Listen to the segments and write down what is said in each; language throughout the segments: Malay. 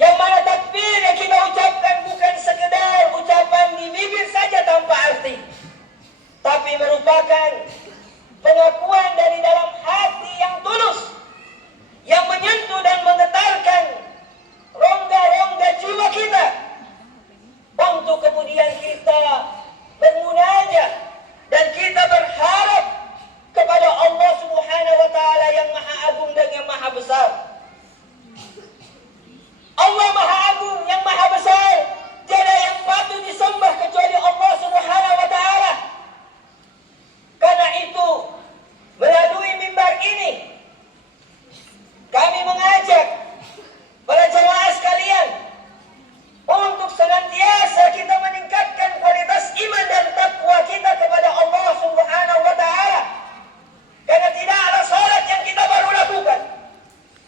Yang mana takbir yang kita ucapkan bukan sekedar ucapan di bibir saja tanpa arti, tapi merupakan pengakuan dari dalam hati yang tulus, yang menyentuh dan menggetarkan rongga-rongga jiwa kita, untuk kemudian kita bermunajat dan kita berharap kepada Allah Subhanahu wa taala yang Maha Agung dan yang Maha Besar. Allah Maha Agung yang Maha Besar, tiada yang patut disembah kecuali Allah Subhanahu wa taala. Karena itu, melalui mimbar ini kami mengajak para jemaah sekalian untuk senantiasa kita meningkatkan kualitas iman dan takwa kita kepada Allah Subhanahu wa taala. Karena tidak ada salat yang kita baru lakukan,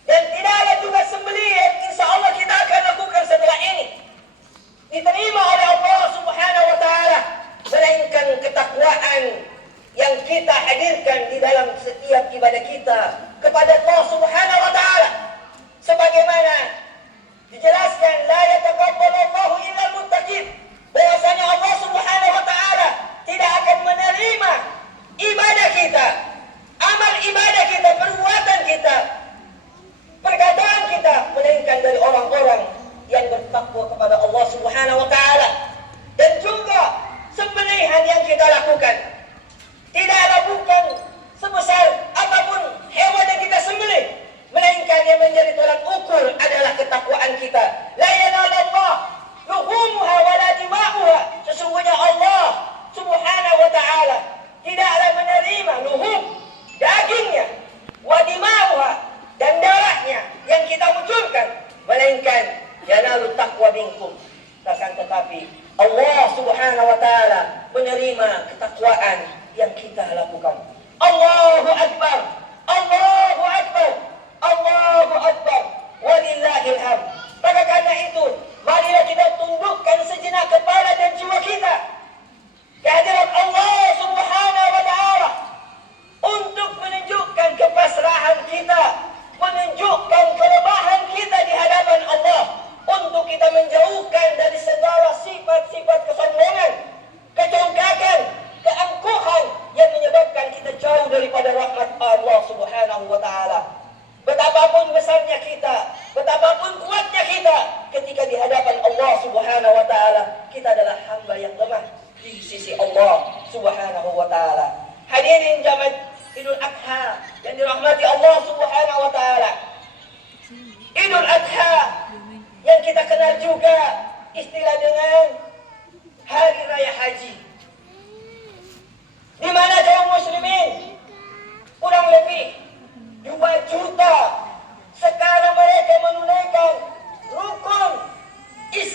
dan tidak ada juga sembelih yang insya Allah kita akan lakukan setelah ini diterima oleh Allah Subhanahu wa taala, melainkan ketakwaan yang kita hadirkan di dalam setiap ibadah kita kepada Allah Subhanahu wa taala. Sebagaimana dijelaskan, la yataqabbalullahu illal muttaqin, bahwasanya Allah Subhanahu wa taala tidak akan menerima ibadah kita, amal ibadah kita, perbuatan kita, perkataan kita, melainkan dari orang-orang yang bertakwa kepada Allah Subhanahu wa taala. Dan juga sembelihan yang kita lakukan tidaklah bukan sebesar apapun hewan yang kita sembelih, melainkan yang menjadi tolak ukur adalah ketakwaan kita. La yanalallah luhumuha wala dima'uha, sesungguhnya Allah Subhanahu wa taala tidaklah menerima luhum, dagingnya, wa dima'uha, dan darahnya yang kita munculkan, melainkan yanalut taqwa minkum. Akan tetapi Allah Subhanahu wa taala menerima ketakwaan yang kita lakukan. Allahu Akbar, Allahu Akbar, Allahu Akbar, walillahil hamd. Maka karena itu, marilah kita tundukkan sejenak kepala dan jiwa kita kehadirat Allah Subhanahu wa taala untuk menunjukkan kepasrahan kita, menunjukkan kelemahan kita di hadapan Allah, untuk kita menjauhkan dari segala sifat-sifat kesombongan, kecongkakan, keangkuhan yang menyebabkan kita jauh daripada rahmat Allah Subhanahu wa taala. Betapapun besarnya kita, betapapun kuatnya kita, ketika di hadapan Allah Subhanahu wa taala, kita adalah hamba yang lemah di sisi Allah Subhanahu wa taala. Hadirin jamaah Idul Adha yang dirahmati Allah Subhanahu wa taala. Idul Adha yang kita kenal juga istilah dengan Hari Raya Haji.